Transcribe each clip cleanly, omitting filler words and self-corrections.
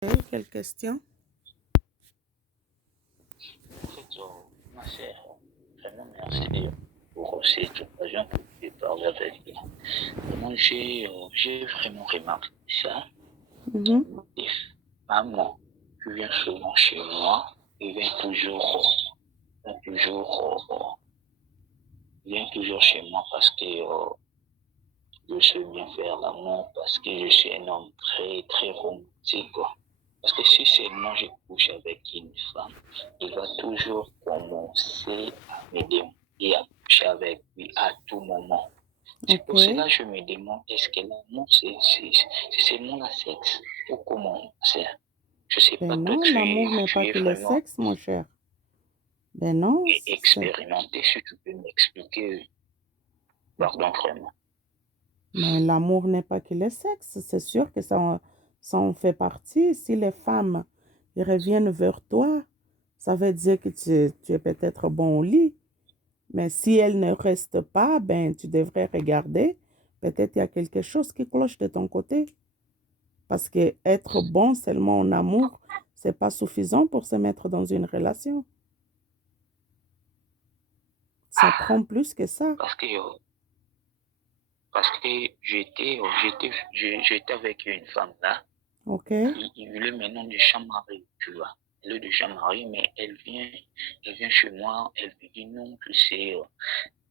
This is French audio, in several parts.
Quelle question? En fait, ma sœur, vraiment merci pour cette occasion de parler avec toi. Moi, j'ai vraiment remarqué ça. Mhm. Les femmes qui viennent souvent chez moi, ils viennent toujours chez moi parce que je sais bien faire l'amour, parce que je suis un homme très, très romantique, quoi. Parce que si seulement je couche avec une femme, il va toujours commencer à me demander à coucher avec lui à tout moment. C'est Ok. pour cela que je me demande, est-ce que l'amour, c'est seulement la sexe ou comment c'est? Je sais pas, Ben toi, non, l'amour n'est tu pas es que le vraiment sexe, mon cher. Ben non, expérimenté, si tu peux m'expliquer, pardon, vraiment. mais l'amour n'est pas que le sexe. C'est sûr que ça en fait partie. Si les femmes ils reviennent vers toi, ça veut dire que tu es peut-être bon au lit. Mais si elles ne restent pas, ben tu devrais regarder. Peut-être il y a quelque chose qui cloche de ton côté. Parce que être bon seulement en amour, c'est pas suffisant pour se mettre dans une relation. Ça prend plus que ça. Parce que j'étais avec une femme là, OK? il voulait maintenant déjà marier, tu vois. Elle est déjà mariée, mais elle vient chez moi, elle me dit non, que c'est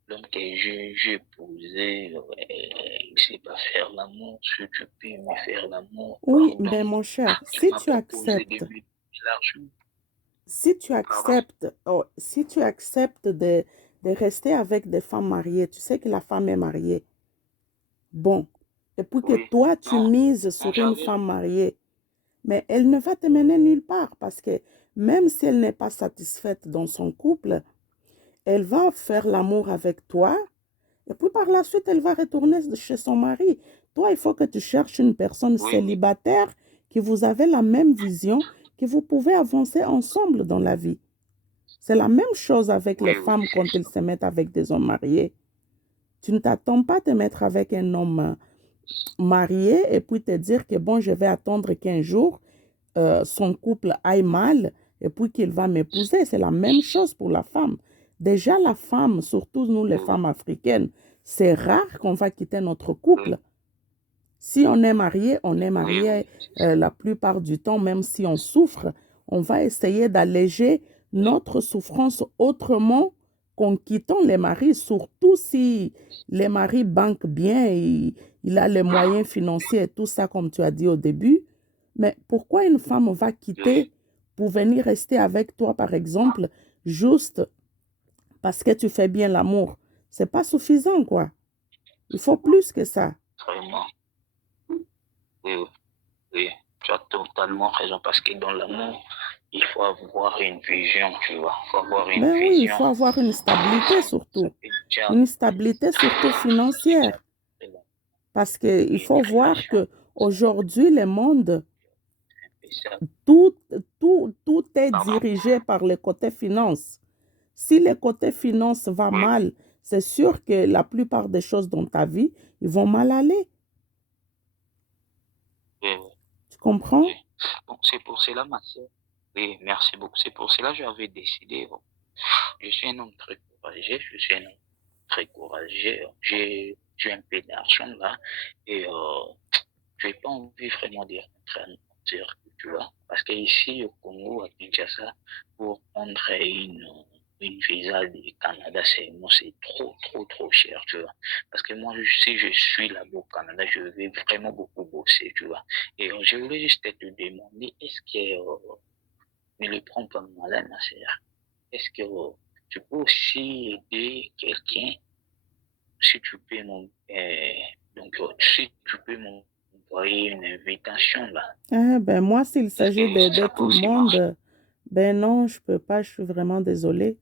l'homme que j'ai épousé, il ne sait pas faire l'amour, si tu peux me faire l'amour, Oui, pardon. ben mon cher, Il m'a proposé de me l'argent, pardon. si tu acceptes de rester avec des femmes mariées, tu sais que la femme est mariée. Bon. Et puis que Oui, toi, tu non, mises non, sur une j'avais, femme mariée, mais elle ne va te mener nulle part parce que même si elle n'est pas satisfaite dans son couple, elle va faire l'amour avec toi et puis par la suite, elle va retourner chez son mari. Toi, il faut que tu cherches une personne oui, oui, célibataire qui vous avez la même vision, que vous pouvez avancer ensemble dans la vie. C'est la même chose avec les oui, oui, femmes c'est quand elles ça. se mettent avec des hommes mariés. Tu ne t'attends pas à te mettre avec un homme marié et puis te dire que bon, je vais attendre qu'un jour son couple aille mal et puis qu'il va m'épouser. C'est la même chose pour la femme. Déjà, la femme, surtout nous les Oui, oui, femmes africaines, c'est rare qu'on va quitter notre oui, couple. Si on est oui, marié oui, c'est ça. la plupart du temps, même si on souffre, on va essayer d'alléger Oui, notre souffrance autrement qu'en quittant les maris, surtout si les maris banquent bien et il a les moyens financiers et tout ça, comme tu as dit au début. Mais pourquoi une femme va oui, quitter pour venir rester avec toi, par exemple, juste parce que tu fais bien l'amour? C'est pas suffisant, quoi. Il faut plus que ça. vraiment. Oui, oui, oui. Tu as totalement raison parce que dans l'amour, il faut avoir une vision, tu vois. Il faut avoir une Ben oui, il vision. faut avoir une stabilité Ça surtout. peut déjà Une stabilité surtout déjà financière. Parce qu'il faut une voir relation. que aujourd'hui, le monde, Et ça, tout, tout est pardon. dirigé par le côté finance. Si le côté finance va Oui, mal, c'est sûr que la plupart des choses dans ta vie, ils vont mal aller. oui, oui, Tu comprends? oui. Donc, c'est pour cela, ma soeur. Oui, merci beaucoup. C'est pour cela que j'avais décidé. Bon, je suis un homme très courageux. Je suis un homme très courageux. J'ai un peu d'argent là. Et j'ai pas envie vraiment de rentrer en Turquie, tu vois. Parce que ici, au Congo, à Kinshasa, pour prendre une visa du Canada, c'est trop, trop, trop cher, tu vois. Parce que moi, si je suis là-bas au Canada, je vais vraiment beaucoup bosser, tu vois. Et je voulais juste te demander, est-ce que, ne le prends pas mal, ma sœur, est-ce que tu peux aussi aider quelqu'un, si tu peux si tu peux m'envoyer une invitation là, Ben moi, s'il est-ce s'agit que d'aider ça peut tout le aussi marcher? monde, ben non, je peux pas, je suis vraiment désolée.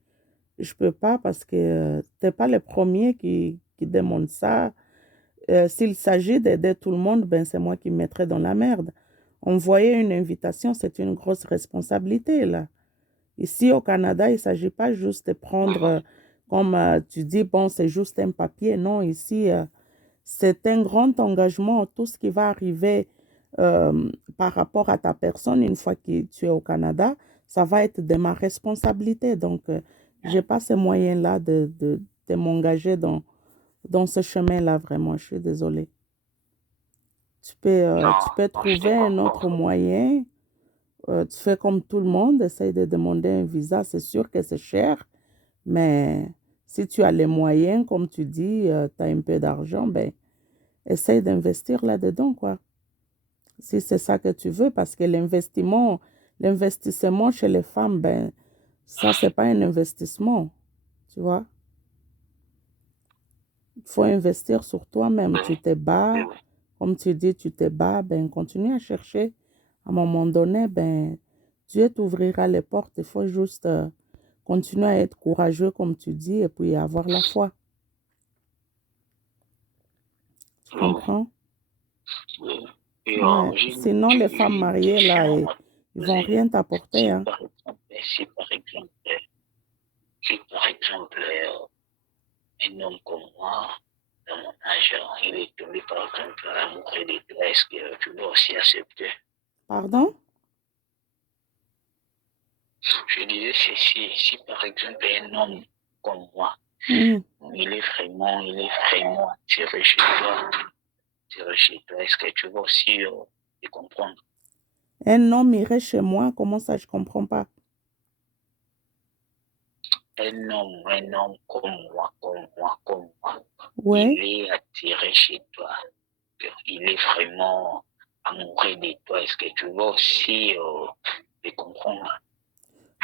Je peux pas parce que t'es pas le premier qui demande ça. S'il s'agit d'aider tout le monde, ben c'est moi qui me mettrai dans la merde. Envoyer une invitation, c'est une grosse responsabilité, là. Ici, au Canada, il ne s'agit pas juste de Oui, prendre, oui, comme tu dis, bon, c'est juste un papier. Non, ici, c'est un grand engagement. Tout ce qui va arriver par rapport à ta personne, une fois que tu es au Canada, ça va être de ma responsabilité. Donc, j'ai pas ces moyens-là de m'engager dans ce chemin-là, vraiment. Je suis désolée. Tu Non, peux non, je te trouver un autre comprends. moyen. Tu fais comme tout le monde, essaye de demander un visa. C'est sûr que c'est cher, mais si tu as les moyens, comme tu dis, tu as un peu d'argent, ben, essaye d'investir là-dedans, quoi. Si c'est ça que tu veux, parce que l'investissement chez les femmes, ben, ça, c'est pas un investissement, tu vois. Il faut investir sur toi-même. Oui, Tu te oui, bats, oui. comme tu dis, tu te bats, ben, continue à chercher. À un moment donné, ben, Dieu t'ouvrira les portes. Il faut juste continuer à être courageux, comme tu dis, et puis avoir la foi. Tu Oui, oui, comprends? oui. Et Ouais. Sinon, les j'ai femmes une mariées, question là, à ils me vont poser. rien t'apporter, hein. Si par exemple, un homme comme moi, dans mon âge, il est tombé par exemple amoureux de toi, est-ce que tu vas aussi accepter? Pardon? Je disais ceci, si par exemple un homme comme moi, Mhm. il est vraiment attiré chez toi, est-ce que tu vas aussi le comprendre? Un homme irait chez moi, comment ça, je comprends pas. Un homme comme moi, Ouais, il est attiré chez toi, il est vraiment amoureux de toi, est-ce que tu vas aussi le comprendre?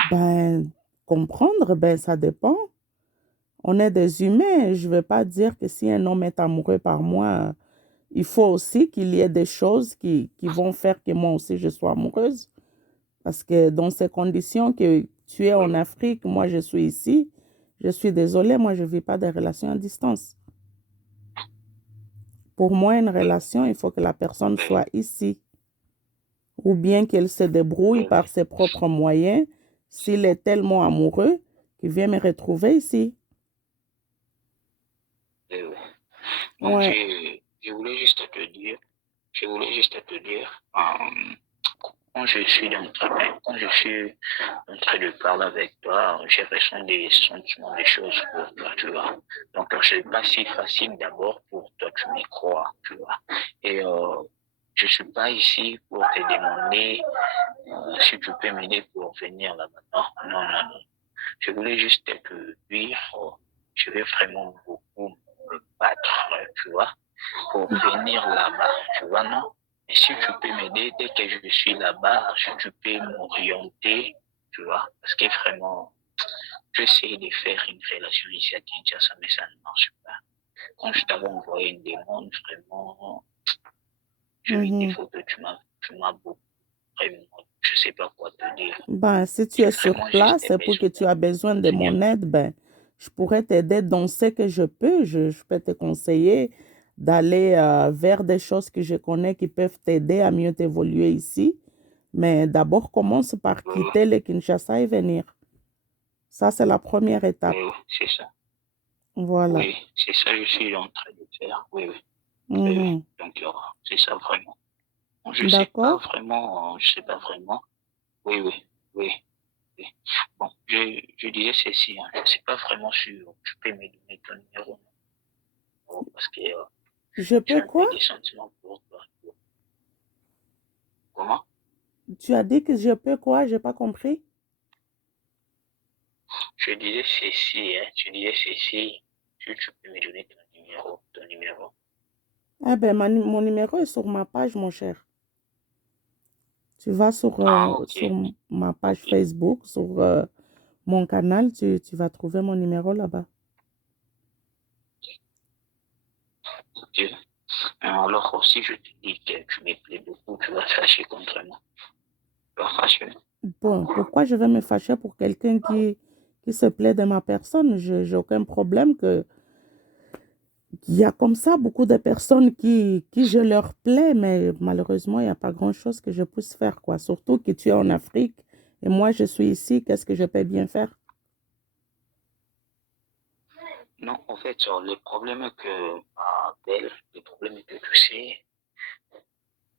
ben, comprendre, ben, ça dépend. On est des humains. Je ne vais pas dire que si un homme est amoureux par moi, il faut aussi qu'il y ait des choses qui vont faire que moi aussi je sois amoureuse. Parce que dans ces conditions que tu es Oui, en Afrique, moi je suis ici, je suis désolée, moi je ne vis pas des relations à distance. Pour moi, une oui, relation, il faut que la personne oui, soit ici. Ou bien qu'elle se débrouille oui, oui, par ses propres moyens, s'il est tellement amoureux, qu'il vient me retrouver ici. oui, oui. Donc, Ouais. je voulais juste te dire, quand je suis en train de parler avec toi, j'ai ressenti des sentiments, des choses pour toi, tu vois. Donc, ce n'est pas si facile d'abord pour toi, tu me crois, tu vois. Et je suis pas ici pour te demander si tu peux m'aider pour venir là-bas. Non, non, non, non. Je voulais juste te dire, je vais vraiment beaucoup me battre, tu vois, pour venir là-bas, tu vois, non? Et si tu peux m'aider, dès que je suis là-bas, si tu peux m'orienter, tu vois, parce que vraiment, j'essaie de faire une relation ici à Kinshasa, mais ça ne marche pas. Quand je t'avais envoyé une demande, vraiment, j'ai vu des Mhm. photos, tu m'as beaucoup, vraiment, je sais pas quoi te dire. Ben, si tu J'ai es sur vraiment juste place et pour que besoin tu as besoin de de Seigneur. mon aide, ben, je pourrais t'aider dans ce que je peux. Je peux te conseiller d'aller vers des choses que je connais qui peuvent t'aider à mieux t'évoluer ici. Mais d'abord, commence par Oui, quitter le Kinshasa et venir. Ça, c'est la première oui, étape. oui, c'est ça. Voilà. Oui, c'est ça que je suis en train de faire. Oui, oui, oui, oui. Mhm. Donc, c'est ça vraiment. D'accord? Je sais pas vraiment. Oui, oui, oui, oui. Bon, je disais ceci, hein. Je sais pas vraiment si tu peux me donner ton numéro, parce que Je j'ai peux un peu quoi? des sentiments pour toi. Comment? Tu as dit que je peux quoi? J'ai pas compris. Je disais ceci, hein. Je disais ceci. Si tu peux me donner ton numéro. Eh ben, mon numéro est sur ma page, mon cher. Tu vas Ah, ok, sur ma page ok, Facebook, sur mon canal, tu vas trouver mon numéro là-bas. ok. Alors aussi, je te dis que tu me plais beaucoup, tu vas fâcher contre moi. Tu vas fâcher. Bon, pourquoi je vais me fâcher pour quelqu'un qui se plaît de ma personne? Je n'ai aucun problème que il y a comme ça beaucoup de personnes qui je leur plais, mais malheureusement, il n'y a pas grand-chose que je puisse faire, quoi. Surtout que tu es en Afrique et moi, je suis ici. Qu'est-ce que je peux bien faire? Non, en fait, le problème est que, le problème est que tu sais,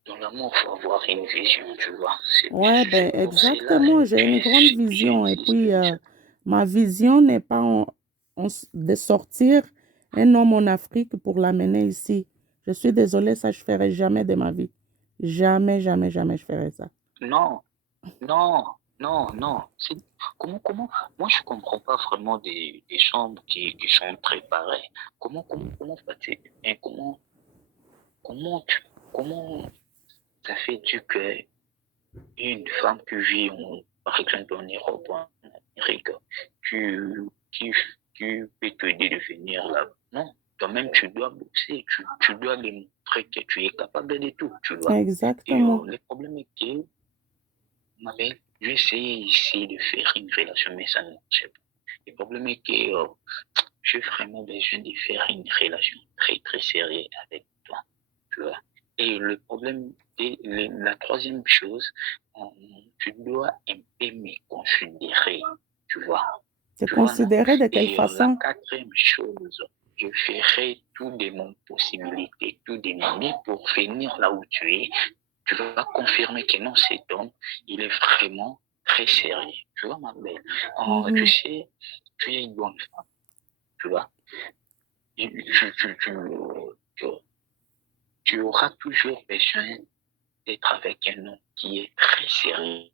Dans l'amour, il faut avoir une vision, tu vois. Ouais, ben C'est pour cela que exactement, j'ai une grande vision et j'insiste. puis ma vision n'est pas de sortir un homme en Afrique pour l'amener ici. Je suis désolée, ça je ferai jamais de ma vie. Jamais, jamais, jamais je ferai ça. Non, non, non, non. Comment, moi je comprends pas vraiment des chambres qui sont préparées. Comment hein, comment, comment ça fait-tu que une femme qui vit, par exemple, en Europe ou en Amérique, tu, tu, tu peux t'aider de venir là. Non, toi-même, tu dois bosser, tu dois démontrer que tu es capable de tout, tu vois. Et Exactement. le problème est que, ma belle, j'ai essayé ici de faire une relation, mais ça ne marche pas. Le problème est que j'ai vraiment besoin de faire une relation très, très sérieuse avec toi, tu vois. Et le problème, la troisième chose, tu dois un peu me considérer, tu vois. C'est Tu vois, non? considéré de quelle Et la façon? quatrième chose, je ferai tout de mon possibilité, tout de mon mieux pour venir là où tu es. Tu vas confirmer que non, cet homme, il est vraiment très sérieux. Tu vois, ma belle. Tu Mhm. sais, tu es une bonne femme, tu vois. Tu, tu, tu, tu, tu, tu auras toujours besoin d'être avec un homme qui est très sérieux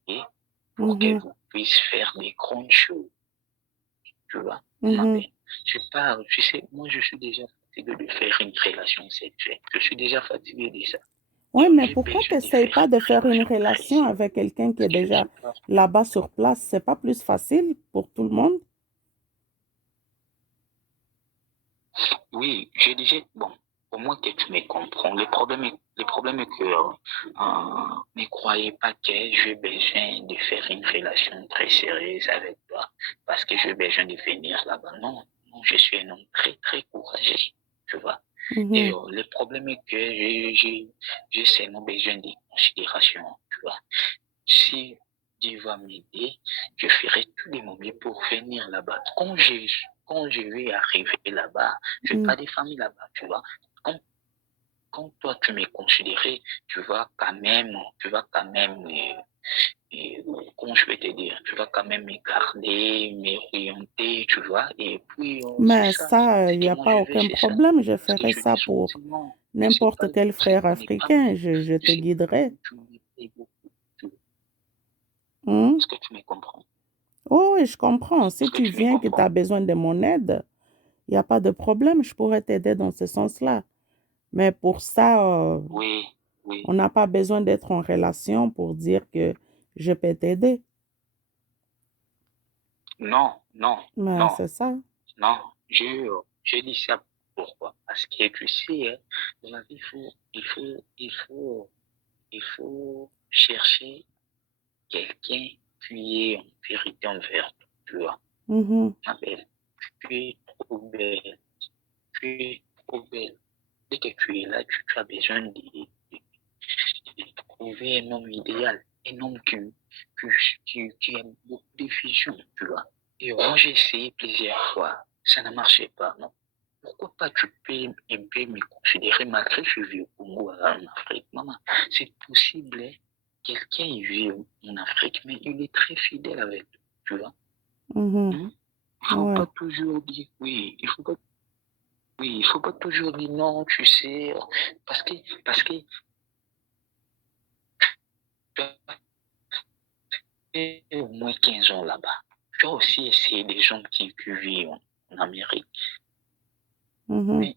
pour que Mhm. vous puissiez faire des grandes choses, tu vois. Ma Mhm. belle, je parle, tu sais, moi je suis déjà fatigué de faire une relation sexuelle. Je suis déjà fatigué de ça. Oui, Et mais j'ai pourquoi tu besoin de n'essayes faire pas de une faire une relation très relation sérieuse. avec quelqu'un qui Parce est que je ne déjà suis pas. là-bas sur place? C'est pas plus facile pour tout le monde? Oui, je disais, bon, au moins que tu me comprends. Le problème est que ne croyez pas que j'ai besoin de faire une relation très sérieuse avec toi parce que j'ai besoin de venir là-bas. Non, non, je suis un homme très, très courageux, tu vois. Et Mhm. le problème est que j'ai seulement besoin de considération, tu vois. Si Dieu va m'aider, je ferai tout de mon mieux pour venir là-bas. Quand je vais arriver là-bas, je n'ai Mhm. pas de famille là-bas, tu vois. Quand, quand toi tu m'es considéré, tu vas quand même, comment je vais te dire, tu vas quand même me garder, m'orienter, tu vois. Et puis, c'est Mais ça, ça, ce il n'y que a moi pas je veux, aucun c'est ça. problème. Je Parce que ferai j'ai des ça pour sentiments. Je sais pas, n'importe quel je frère connais pas africain. beaucoup. Je Je te sais que guiderai. tu m'aides beaucoup. Hmm? Est-ce que tu me comprends? Oh, oui, je comprends. Si Est-ce que tu tu me viens que tu comprends? as besoin de mon aide, il n'y a pas de problème. Je pourrais t'aider dans ce sens-là. Mais pour ça, Oui, oui. on n'a pas besoin d'être en relation pour dire que je peux t'aider. Non, non, Mais non, c'est ça. non. Je dis ça pourquoi? Parce que tu sais, hein, dans la vie, il faut chercher quelqu'un qui est en vérité envers toi, tu vois. Mhm. Ma belle, tu es trop belle, tu es trop belle. Dès que tu es là, tu as besoin de trouver un homme idéal, un homme qui a beaucoup de vision, tu vois. Et moi, j'ai essayé plusieurs fois, ça ne marchait pas, non. Pourquoi pas tu peux un peu me considérer malgré que je vis au Congo, en Afrique, maman. C'est possible, hein. Quelqu'un il vit en Afrique, mais il est très fidèle avec toi, tu vois. Mhm. Hmm? Il faut Ouais. pas toujours dire oui, il faut pas toujours dire non, tu sais, parce que tu as fait au moins 15 ans là-bas. Tu as aussi essayé des gens qui vivent en Amérique, Mhm. mais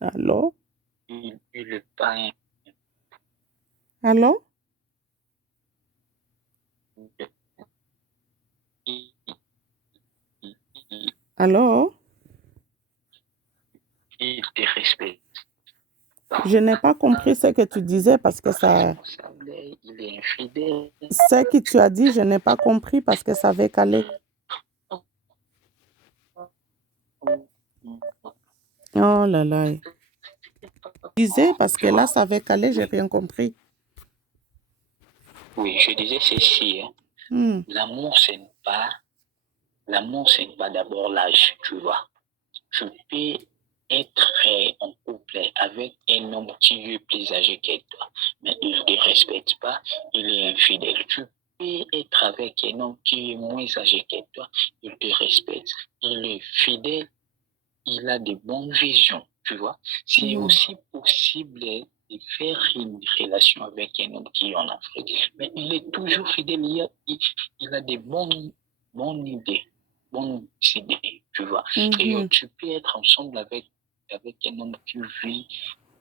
Allô? il est pas Allô? il, il, Allô? il te respecte pas. Je n'ai pas compris ce que tu disais Il n'est parce que pas ça... responsable, il est infidèle. Ce que tu as dit, je n'ai pas compris parce que ça avait calé. Oh là là. Disais parce que Tu là, vois? ça avait calé, j'ai Oui, rien compris. oui, je disais ceci, hein. Hmm. L'amour, l'amour, c'est pas d'abord l'âge, tu vois. Tu peux être en couple avec un homme qui est plus âgé que toi, mais il ne te respecte pas, il est infidèle. Tu peux être avec un homme qui est moins âgé que toi, il te respecte, il est fidèle, il a de bonnes visions, tu vois. C'est aussi possible de faire une relation avec un homme qui est en Afrique, mais il est toujours fidèle, il a de bonnes idées, tu vois. Et tu peux être ensemble avec un homme qui vit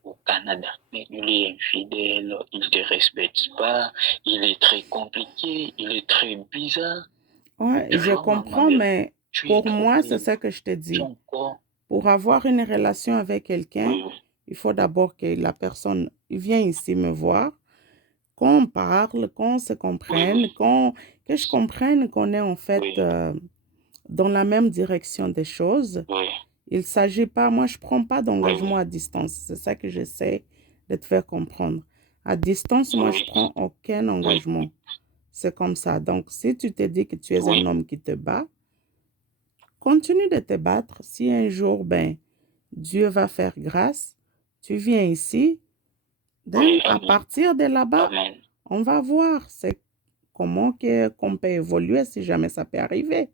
au Canada, mais il est infidèle, il ne te respecte pas, il est très compliqué, il est très bizarre. Ouais, Tu je vois, comprends, belle, mais tu es pour trop moi, c'est libre. ce que je te Tu es dis. encore, Pour avoir une relation avec quelqu'un, oui, il faut d'abord que la personne vienne ici me voir, qu'on parle, qu'on se comprenne, oui, que je comprenne qu'on est en fait oui, dans la même direction des choses. oui, Il ne s'agit pas, moi je ne prends pas oui, d'engagement à distance. C'est ça que j'essaie de te faire comprendre. À distance, moi je oui, prends aucun oui, engagement. C'est comme ça. Donc, si tu te dis que tu es un oui, homme qui te bat, continue de te battre. Si un jour, ben, Dieu va faire grâce, tu viens ici, oui, à amen, partir de là-bas, amen. on va voir comment qu'on peut évoluer si jamais ça peut arriver.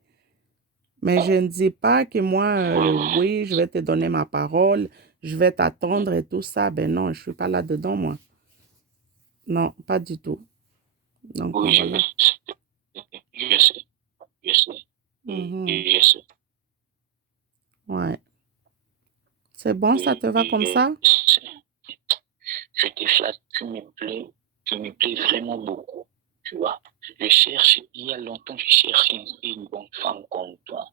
Mais je ne dis pas que moi, Oui, oui, je vais te donner ma parole, je vais t'attendre et tout ça. Ben non, je ne suis pas là-dedans, moi. Non, pas du tout. Donc, oui, voilà. je sais, je sais, Mhm. je sais, Ouais. C'est bon, ça te va comme ça? je sais. Je te flatte, tu me plais vraiment beaucoup, tu vois. Il y a longtemps, je cherche une bonne femme comme toi.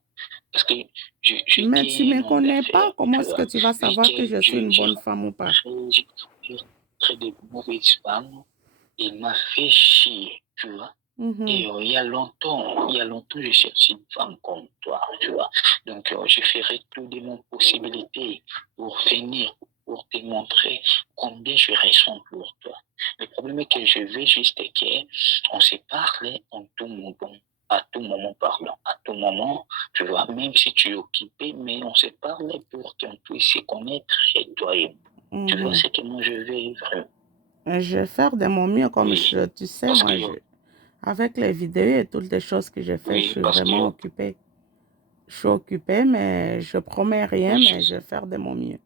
Parce que je Mais tu ne tiens me un homme connais pas. d'affaires, Comment tu est-ce que vois. tu vas Vu savoir que que je suis une bonne femme ou pas? j'ai rencontré très de mauvaises femmes, il m'a fait chier, tu vois. Et Mhm. il y a longtemps, je cherche une femme comme toi, tu vois. Donc, je ferai tout de mon possibilité pour venir, pour te montrer combien je ressens pour toi. Le problème est que je veux juste qu'on se parle en tout moment, à tout moment, pardon, à tout moment, tu vois, même si tu es occupé, mais on se parle pour qu'on puisse se connaître, et toi et moi. Tu vois Mhm. ce que moi je veux vraiment. Je vais faire de mon mieux comme Oui, tu sais, parce que, moi, avec les vidéos et toutes les choses que j'ai fait, je oui, suis parce que, vraiment occupée. Je suis occupée, mais je promets rien, oui, mais je vais faire de mon mieux.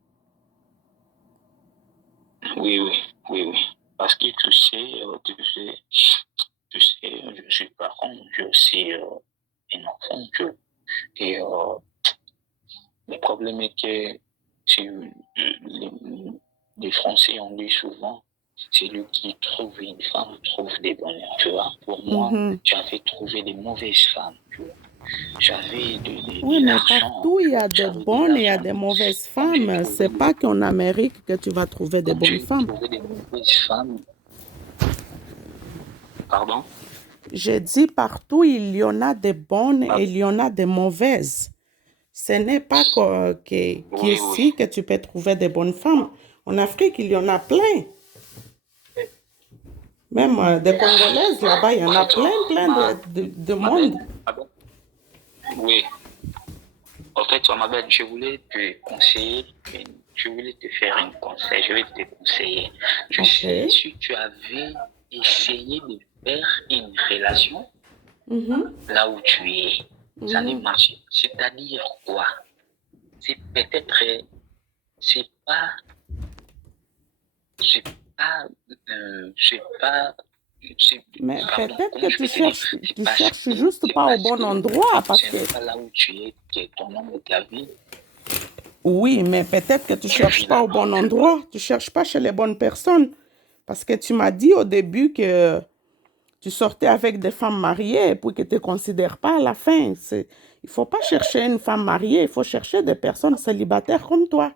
oui, oui, oui, oui. Parce que tu sais, je suis parent, j'ai aussi un enfant, et le problème est que les, les Français ont dit souvent, c'est lui qui trouve une femme, trouve des bonheurs, tu vois. Pour moi, Mhm. j'avais trouvé des mauvaises femmes, tu vois. J'avais Oui, de mais l'argent, partout, il tu y vois. a des J'avais de bonnes et il y a l'argent. des mauvaises Comme j'ai femmes. trouvé C'est pas qu'en Amérique que tu vas trouver des Comme bonnes j'ai femmes. trouvé des mauvaises femmes, pardon, J'ai dit partout, il y en a des bonnes et pardon. il y en a des mauvaises. Ce n'est pas Oui, oui, qu'ici que tu peux trouver des bonnes femmes. En Afrique, il y en a plein. Même des Congolaises, là-bas, il y en en a fait, plein, plein de ma belle, monde. oui, en fait, ma belle, je voulais te conseiller, je voulais te faire un conseil, je vais te conseiller. Je OK. sais, si tu avais essayé de faire une relation Mhm, là où tu es, ça ne mhm. marche. C'est-à-dire quoi? C'est peut-être, c'est pas, c'est pas, c'est pas, Mais pardon, peut-être comment que je peux te dire? tu cherches juste C'est pas au parce bon que endroit parce ce que n'est pas là où tu es que ton homme de ta vie, oui, mais peut-être que tu tu cherches vis pas au là-bas, bon tu vois. endroit. Tu cherches pas chez les bonnes personnes parce que tu m'as dit au début que tu sortais avec des femmes mariées et puis que tu ne considères pas à la fin. Il faut pas chercher une femme mariée, il faut chercher des personnes célibataires comme toi.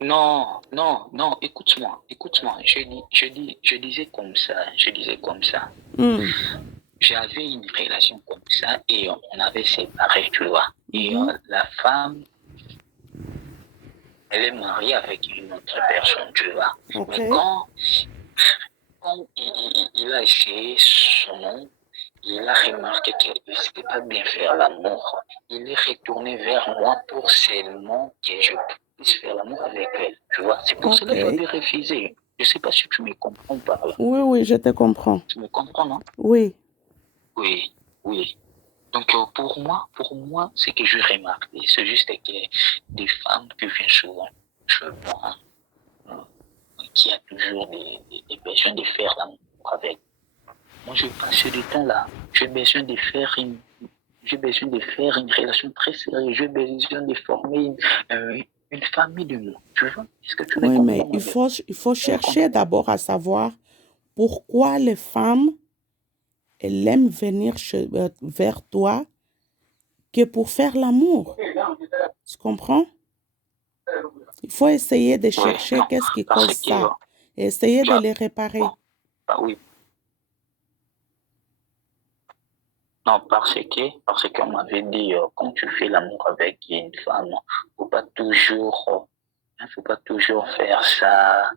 Non, non, non, écoute-moi, écoute-moi. Je disais comme ça, je disais comme ça. Hmm. J'avais une relation comme ça et on avait séparé, tu vois. Et Mhm. la femme, elle est mariée avec une autre personne, tu vois. OK. Mais quand il a essayé son nom, il a remarqué qu'il ne sait pas bien faire l'amour. Il est retourné vers moi pour seulement que je puisse faire l'amour avec elle. Tu vois, c'est pour cela que je Ok. l'avais refusé. Je ne sais pas si tu me comprends par là. Oui, oui, je te comprends. Tu me comprends, non? Oui. Oui, oui. Donc pour moi, ce que je remarque, c'est juste que des femmes qui viennent souvent chez moi, euh, qui a toujours des besoins de faire l'amour avec. Moi, je passe ce temps-là. J'ai besoin de faire une relation très sérieuse. J'ai besoin de former une famille de moi. Tu vois? Est-ce que tu me Oui, mais comprends, ma belle? il faut Tu me chercher comprends? d'abord à savoir pourquoi les femmes, elles aiment venir vers toi que pour faire l'amour. Tu comprends? Il faut essayer de Oui, chercher non. qu'est-ce qui Parce cause que, ça et essayer de j'a- les bon, réparer. bah oui. Non, parce qu'on m'avait dit, quand tu fais l'amour avec une femme, faut pas toujours, faut pas toujours faire ça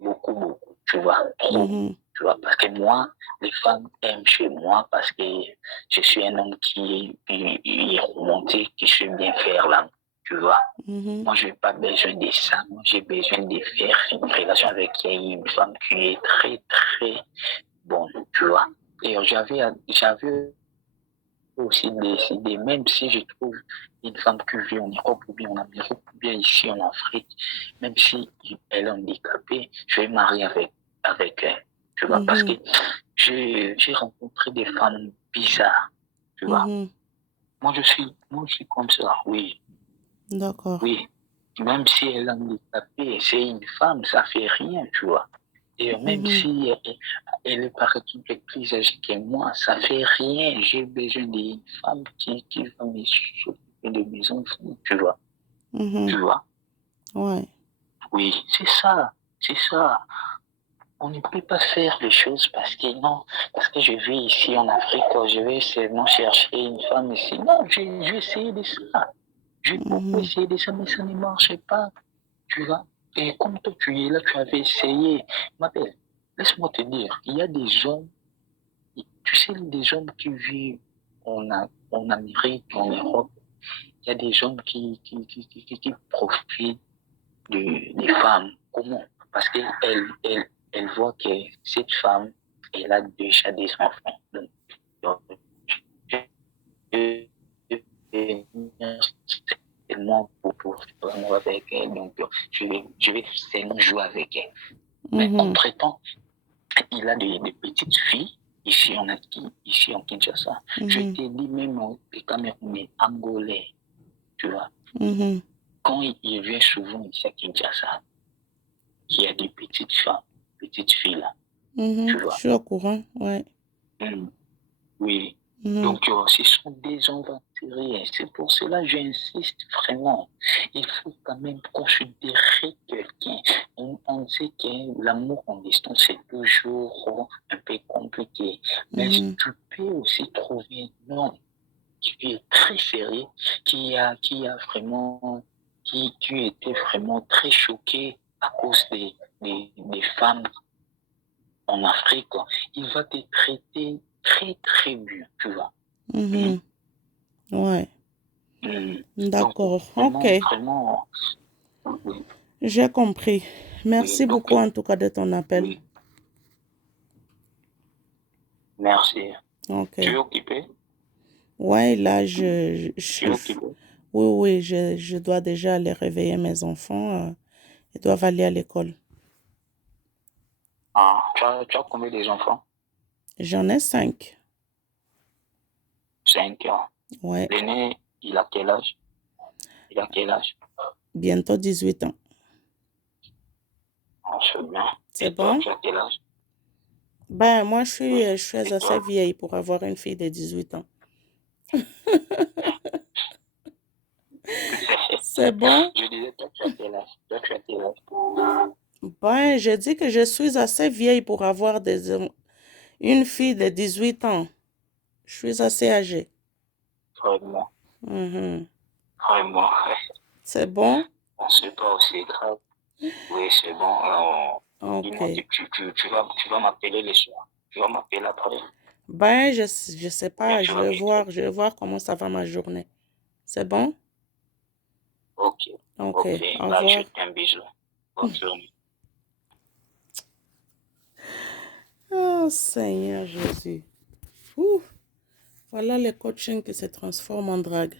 beaucoup, tu vois, trop, Mhm, tu vois, parce que moi, les femmes aiment chez moi parce que je suis un homme qui est romantique, qui sait bien faire l'amour, tu vois. mhm, Moi, j'ai pas besoin de ça. Moi, j'ai besoin de faire une relation avec une femme qui est très, très bonne, tu vois. Et j'avais aussi décidé, même si je trouve une femme qui vit en Europe ou bien en Amérique ou bien ici en Afrique, même si elle est handicapée, je vais marier avec elle, tu vois, parce que mhm, j'ai rencontré des femmes bizarres, tu vois. mhm. Moi, je suis comme ça, oui, D'accord. oui. Même si elle est handicapée, c'est une femme, ça fait rien, tu vois. Et même Mhm, si elle est par exemple plus âgée que moi, ça fait rien. J'ai besoin d'une femme qui va me s'occuper de mes enfants, tu vois. mhm. Tu vois? Ouais. Oui, c'est ça. C'est ça. On ne peut pas faire les choses parce que non, parce que je vis ici en Afrique, je vais seulement chercher une femme ici. Non, j'ai essayé de ça. J'ai beaucoup Mhm, essayé de ça, mais ça ne marchait pas. Tu vois? Et comme toi, tu es là, tu avais essayé. Ma belle, laisse-moi te dire, il y a des hommes, tu sais, des hommes qui vivent en Amérique, en Europe, il y a des hommes qui profitent des femmes. Comment? Parce qu'elle voit que cette femme, elle a déjà des enfants. Donc, je vais seulement pour faire l'amour avec elle. Donc, je vais seulement jouer avec elle. Mais mhm, entre-temps, il a des petites filles ici en Kinshasa. Je mhm, t'ai dit même les Camerounais, Angolais, tu vois. mhm, Quand il vient souvent ici à Kinshasa, il y a des petites femmes, petites filles là, mhm. tu Je vois. suis au courant. Ouais. Mm. Oui. Mhm, Donc, ce sont des aventuriers. C'est pour cela que j'insiste vraiment. Il faut quand même considérer quelqu'un. On sait que l'amour en distance, c'est toujours un peu compliqué. Mais mhm, tu peux aussi trouver un homme qui est très sérieux, qui a vraiment, qui était vraiment très choqué à cause des femmes en Afrique. Il va te traiter très, très bien, tu vois. Mhm. mhm. Ouais. Mhm. Donc, D'accord. Ok. vraiment, vraiment, oui, J'ai compris. oui. Merci Donc, beaucoup en tout cas de ton appel. oui, merci. Tu es Ok. occupé? Ouais, là, Tu es occupé? oui, oui, je dois déjà aller réveiller mes enfants. Ils doivent aller à l'école. Ah, tu as combien des enfants? J'en ai 5. 5 ans. Ouais. L'aîné, il a quel âge? Il a quel âge? Bientôt 18 ans. On se bien. C'est Et toi, bon? tu as quel âge? Ben, moi, Oui. je suis Et assez toi? vieille pour avoir une fille de 18 ans. C'est bon? Je disais, toi, tu as quel âge? Toi, tu as quel âge? Ben, je dis que je suis assez vieille pour avoir une fille de 18 ans. Je suis assez âgée. Vraiment, Mhm. vraiment. C'est bon? On sait pas aussi grave. Oui, c'est bon. Ok. Dis-moi, tu vas m'appeler le soir. Tu vas m'appeler après. Ben, je sais Ou bien pas, tu vas m'écrire. je vais voir comment ça va ma journée. C'est bon? Ok, Ok, ok. au Bah, je revoir. te fais un bisou. Bonne journée. Oh, Seigneur Jésus. Ouh, voilà le coaching qui se transforme en drague.